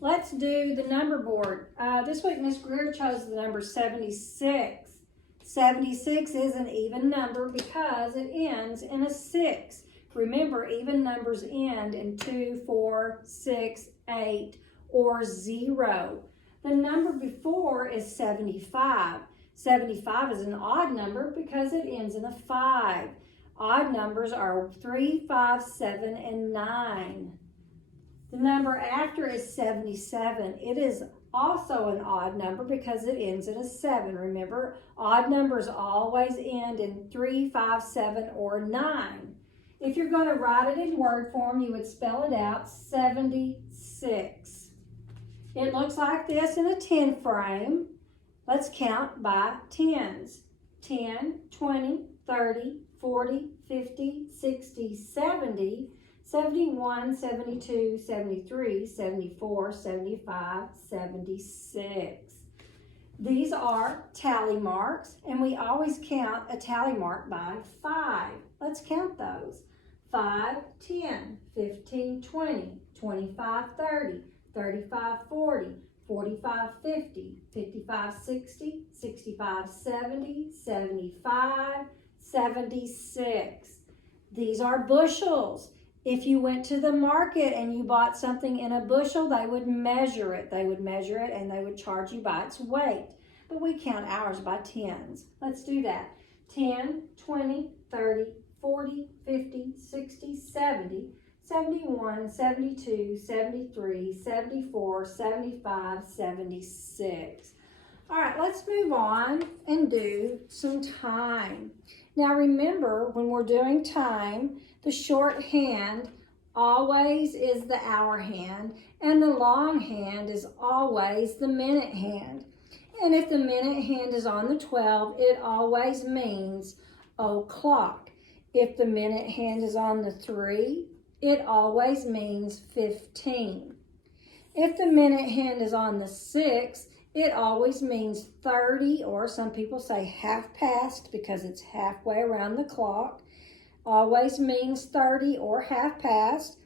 let's do the number board. This week, Miss Greer chose the number 76. 76 is an even number because it ends in a 6. Remember, even numbers end in 2, 4, 6, 8, or 0. The number before is 75. 75 is an odd number because it ends in a 5. Odd numbers are 3, 5, 7, and 9. The number after is 77. It is also an odd number because it ends in a 7. Remember, odd numbers always end in 3, 5, 7, or 9. If you're going to write it in word form, you would spell it out, 76. It looks like this in a 10 frame. Let's count by tens. 10, 20, 30, 40, 50, 60, 70, 71, 72, 73, 74, 75, 76. These are tally marks, and we always count a tally mark by 5. Let's count those. 5, 10, 15, 20, 25, 30, 35, 40, 45, 50, 55, 60, 65, 70, 75, 76. These are bushels. If you went to the market and you bought something in a bushel, they would measure it. They would measure it and they would charge you by its weight. But we count ours by tens. Let's do that. 10, 20, 30, 40, 50, 60, 70, 71, 72, 73, 74, 75, 76. All right, let's move on and do some time. Now remember, when we're doing time, the shorthand always is the hour hand, and the long hand is always the minute hand. And if the minute hand is on the 12, it always means o'clock. If the minute hand is on the 3, it always means 15. If the minute hand is on the 6, it always means 30, or some people say half past because it's halfway around the clock. Always means 30 or half past.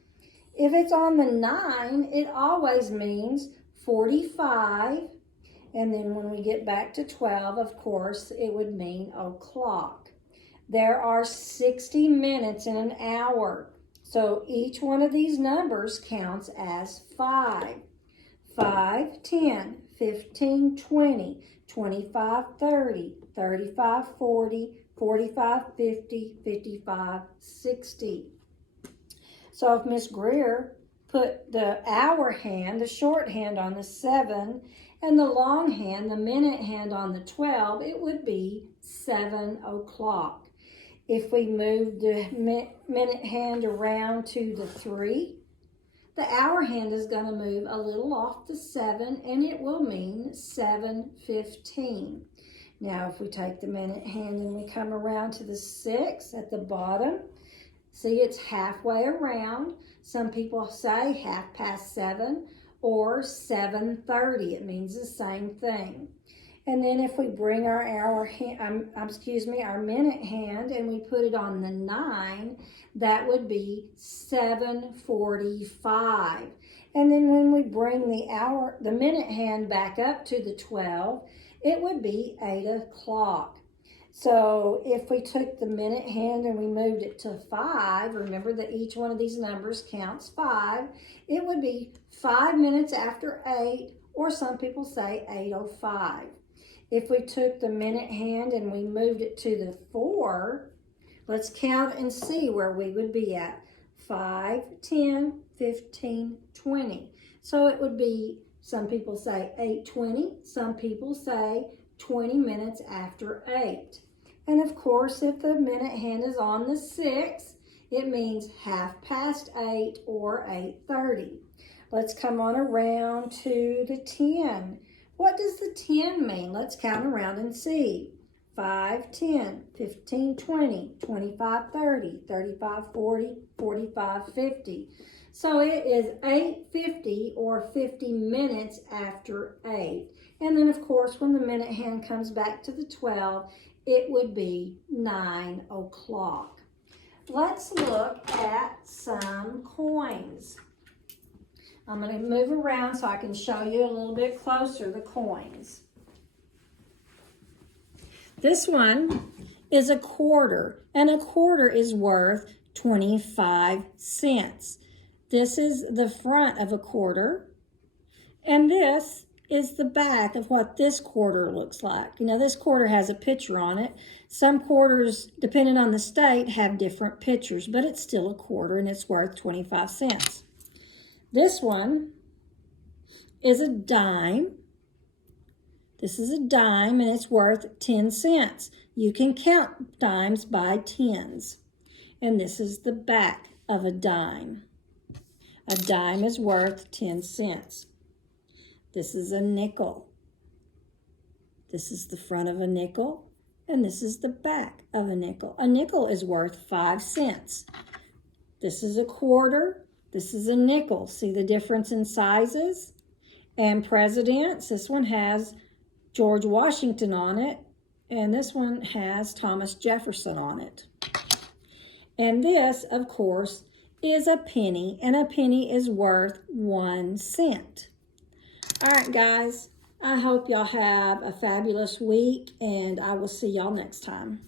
If it's on the 9, it always means 45. And then when we get back to 12, of course, it would mean o'clock. There are 60 minutes in an hour. So each one of these numbers counts as 5. 5, 10, 15, 20, 25, 30, 35, 40, 45, 50, 55, 60. So if Miss Greer put the hour hand, the shorthand on the 7, and the long hand, the minute hand on the 12, it would be 7 o'clock. If we move the minute hand around to the 3, the hour hand is going to move a little off the 7, and it will mean 7:15. Now, if we take the minute hand and we come around to the 6 at the bottom, see it's halfway around. Some people say half past 7 or 7:30. It means the same thing. And then if we bring our our minute hand and we put it on the 9, that would be 7:45. And then when we bring the minute hand back up to the 12, it would be 8 o'clock. So if we took the minute hand and we moved it to 5, remember that each one of these numbers counts 5, it would be 5 minutes after 8, or some people say 8:05. If we took the minute hand and we moved it to the 4, let's count and see where we would be at. 5, 10, 15, 20. So it would be, some people say 8:20, some people say 20 minutes after 8. And of course, if the minute hand is on the 6, it means half past 8 or 8:30. Let's come on around to the 10. What does the 10 mean? Let's count around and see. 5, 10, 15, 20, 25, 30, 35, 40, 45, 50. So it is 8:50 or 50 minutes after 8. And then, of course, when the minute hand comes back to the 12, it would be 9 o'clock. Let's look at some coins. I'm going to move around so I can show you a little bit closer the coins. This one is a quarter, and a quarter is worth 25 cents. This is the front of a quarter, and this is the back of what this quarter looks like. You know, this quarter has a picture on it. Some quarters, depending on the state, have different pictures, but it's still a quarter and it's worth 25 cents. This one is a dime. This is a dime and it's worth 10 cents. You can count dimes by tens. And this is the back of a dime. A dime is worth 10 cents. This is a nickel. This is the front of a nickel, and this is the back of a nickel. A nickel is worth 5 cents. This is a quarter. This is a nickel. See the difference in sizes? And presidents, this one has George Washington on it, and this one has Thomas Jefferson on it. And this, of course, is a penny, and a penny is worth 1 cent. All right, guys, I hope y'all have a fabulous week, and I will see y'all next time.